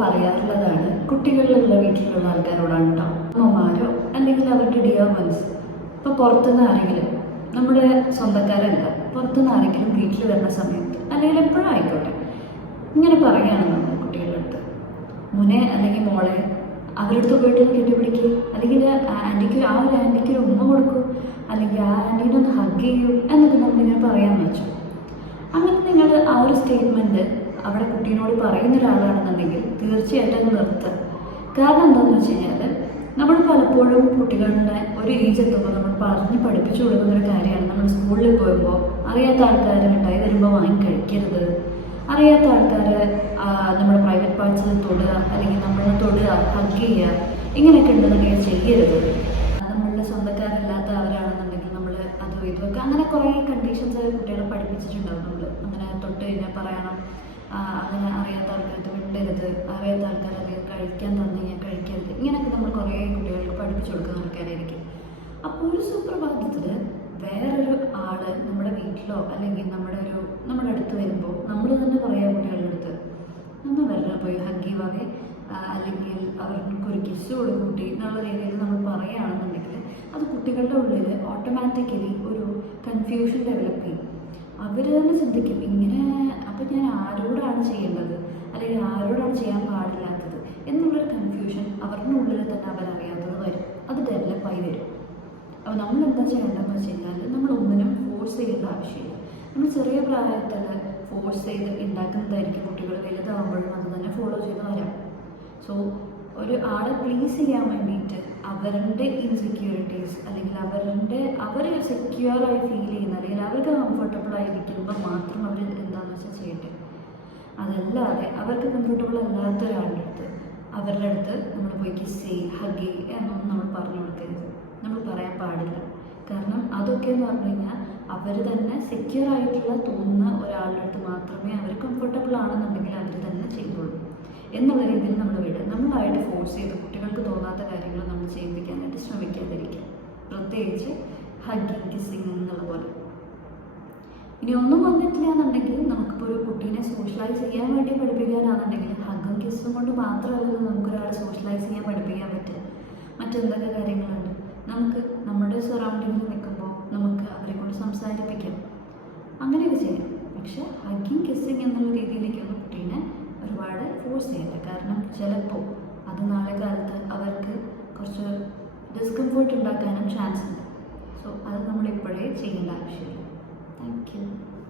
പറയാറുള്ളതാണ്. കുട്ടികളിലുള്ള വീട്ടിലുള്ള ആൾക്കാരോടാണ് കേട്ടോ അമ്മമാരോ അല്ലെങ്കിൽ അവരുടെ ഡിയർ വൺസ് ഇപ്പോൾ പുറത്തുനിന്ന് ആരെങ്കിലും നമ്മുടെ സ്വന്തക്കാരല്ല പുറത്തുനിന്ന് ആരെങ്കിലും വീട്ടിൽ വരുന്ന സമയത്ത് അല്ലെങ്കിൽ എപ്പോഴും ആയിക്കോട്ടെ ഇങ്ങനെ പറയുകയാണ് നമ്മൾ കുട്ടികളുടെ അടുത്ത്. മോനെ അല്ലെങ്കിൽ മോളെ അവരുടെ അടുത്ത് പോയിട്ട് കെട്ടിപ്പിടിക്കുക അല്ലെങ്കിൽ ആന്റിക്ക് ആ ഒരു ആന്റിക്ക് ഒരു ഉമ്മ കൊടുക്കൂ. അല്ലെങ്കിൽ ആ ആന്റീനെ ഒന്ന് ഹഗ് ചെയ്യൂ. എന്നൊക്കെ നമ്മളിങ്ങനെ പറയാൻ വെച്ചു. അങ്ങനെ നിങ്ങൾ ആ ഒരു സ്റ്റേറ്റ്മെന്റ് അവിടെ കുട്ടീനോട് പറയുന്ന ഒരാളാണെന്നുണ്ടെങ്കിൽ തീർച്ചയായിട്ടും അത് നിർത്തുക. കാരണം എന്താണെന്ന് വെച്ച് കഴിഞ്ഞാൽ നമ്മൾ പലപ്പോഴും കുട്ടികളുടെ ഒരു ഏജ് എത്തുമ്പോൾ നമ്മൾ പറഞ്ഞ് പഠിപ്പിച്ചു കൊടുക്കുന്ന ഒരു കാര്യമാണ്. നമ്മൾ സ്കൂളിൽ പോയപ്പോൾ അറിയാത്ത ആൾക്കാർ മിഠായി തരുമ്പോൾ വാങ്ങി കഴിക്കരുത്. അറിയാത്ത ആൾക്കാർ നമ്മുടെ പ്രൈവറ്റ് പാർട്സിൽ തൊടുക അല്ലെങ്കിൽ നമ്മളെ തൊടുക ഹഗ് ചെയ്യുക ഇങ്ങനെയൊക്കെ ഉണ്ടെന്നുണ്ടെങ്കിൽ ചെയ്യരുത്. നമ്മളുടെ സ്വന്തക്കാരല്ലാത്ത അവരാണെന്നുണ്ടെങ്കിൽ നമ്മൾ അത് ഇതൊക്കെ അങ്ങനെ കുറേ കണ്ടീഷൻസ് കുട്ടികളെ പഠിപ്പിച്ചിട്ടുണ്ടാവും. നമ്മൾ അങ്ങനെ തൊട്ട് കഴിഞ്ഞാൽ പറയണം അങ്ങനെ അറിയാത്ത ആൾക്കാർക്ക് വിടരുത് അറിയാത്ത അല്ലെങ്കിൽ കഴിക്കാൻ തന്നു കഴിഞ്ഞാൽ കഴിക്കരുത്. ഇങ്ങനെയൊക്കെ നമ്മൾ കുറേ കുട്ടികൾക്ക് പഠിപ്പിച്ചു കൊടുക്കുന്ന ആൾക്കാരായിരിക്കും. അപ്പോൾ ഒരു സുപ്രഭാതത്തിൽ വേറൊരു ആൾ നമ്മുടെ വീട്ടിലോ അല്ലെങ്കിൽ നമ്മുടെ ഒരു നമ്മുടെ അടുത്ത് വരുമ്പോൾ നമ്മൾ തന്നെ പറയാം കുട്ടികളുടെ അടുത്ത് ഒന്ന് വരണം പോയി ഹഗ് ചെയ്യുവാവേ അല്ലെങ്കിൽ അവർക്ക് ഒരു കിസ് കൊടുക്കൂട്ടി എന്നുള്ള രീതിയിൽ നമ്മൾ പറയുകയാണെന്നുണ്ടെങ്കിൽ അത് കുട്ടികളുടെ ഉള്ളിൽ ഓട്ടോമാറ്റിക്കലി ഒരു കൺഫ്യൂഷൻ ഡെവലപ്പ് ചെയ്യും. അവർ തന്നെ ചിന്തിക്കും ഇങ്ങനെ അപ്പം ഞാൻ ആരോടാണ് ചെയ്യേണ്ടത് അല്ലെങ്കിൽ ആരോടാണ് ചെയ്യാൻ പാടില്ലാത്തത് എന്നുള്ളൊരു കൺഫ്യൂഷൻ അവരുടെ ഉള്ളിൽ തന്നെ അവരറിയാത്തത് വരും. അത് ഡെവലപ്പായി വരും. അപ്പോൾ നമ്മൾ എന്താ ചെയ്യേണ്ടതെന്ന് വെച്ച് കഴിഞ്ഞാൽ നമ്മൾ ഒന്നിനും ഫോഴ്സ് ചെയ്യേണ്ട ആവശ്യമില്ല. നമ്മൾ ചെറിയ പ്രായത്തിൽ ഫോഴ്സ് ചെയ്ത് ഉണ്ടാക്കുന്നതായിരിക്കും കുട്ടികൾ വലുതാകുമ്പോഴും അത് തന്നെ ഫോളോ ചെയ്ത് വരാം. സോ ഒരു ആളെ പ്ലീസ് ചെയ്യാൻ വേണ്ടിയിട്ട് അവരുടെ ഇൻസെക്യൂരിറ്റീസ് അല്ലെങ്കിൽ അവരുടെ അവർ സെക്യൂറായി ഫീൽ ചെയ്യുന്ന അല്ലെങ്കിൽ അവർക്ക് കംഫർട്ടബിൾ ആയിരിക്കുമ്പോൾ മാത്രം അവർ എന്താണെന്ന് വെച്ചാൽ ചെയ്യട്ടെ. അതല്ലാതെ അവർക്ക് കംഫർട്ടബിൾ അല്ലാത്ത ഒരാളുടെ അടുത്ത് അവരുടെ അടുത്ത് നമ്മൾ പോയി കിസ് ചെയ്യ് ഹഗ് എന്നൊന്നും നമ്മൾ പറഞ്ഞു കൊടുക്കരുത്. നമ്മൾ പറയാൻ പാടില്ല. കാരണം അതൊക്കെ എന്ന് പറഞ്ഞു കഴിഞ്ഞാൽ അവർ തന്നെ സെക്യൂർ ആയിട്ടുള്ള തോന്നുന്ന ഒരാളുടെ അടുത്ത് മാത്രമേ അവർ കംഫർട്ടബിൾ ആണെന്നുണ്ടെങ്കിൽ അവർ തന്നെ ചെയ്യുള്ളൂ. എന്നുള്ള രീതിയിൽ നമ്മൾ വിടുക. നമ്മളായിട്ട് ഫോഴ്സ് ചെയ്ത് കുട്ടികൾക്ക് തോന്നാത്ത കാര്യങ്ങൾ നമ്മൾ ചെയ്യിപ്പിക്കാനായിട്ട് ശ്രമിക്കാതിരിക്കുക. പ്രത്യേകിച്ച് ഹഗ്ഗിങ് കിസ്സിങ് എന്നുള്ള പോലെ. ഇനി ഒന്നും വന്നിട്ടില്ല എന്നുണ്ടെങ്കിൽ നമുക്കിപ്പോൾ ഒരു കുട്ടീനെ സോഷ്യലൈസ് ചെയ്യാൻ വേണ്ടി പഠിപ്പിക്കാനാണെന്നുണ്ടെങ്കിൽ കിസ്സും കൊണ്ട് മാത്രമല്ല നമുക്കൊരാളെ സോഷ്യലൈസ് ചെയ്യാൻ പഠിപ്പിക്കാൻ പറ്റുക. മറ്റെന്തൊക്കെ കാര്യങ്ങളുണ്ട്? നമുക്ക് നമ്മുടെ സറൗണ്ടിങ്ങിൽ നിൽക്കുമ്പോൾ നമുക്ക് അവരെ കൊണ്ട് സംസാരിപ്പിക്കാം. അങ്ങനെയൊക്കെ ചെയ്യാം. പക്ഷെ ഹഗ്ഗിങ് കിസ്സിങ് എന്നുള്ള രീതിയിലേക്കൊന്നും കുട്ടീനെ ഒരുപാട് ഫോഴ്സ് ചെയ്യണ്ട. കാരണം ചിലപ്പോൾ അത് നാളെ കാലത്ത് അവർക്ക് കുറച്ച് ഡിസ്കംഫേർട്ട് ഉണ്ടാക്കാനും ചാൻസ് ഉണ്ട്. സോ അത് നമ്മളിപ്പോഴേ ചെയ്യേണ്ട ആവശ്യമില്ല. Thank you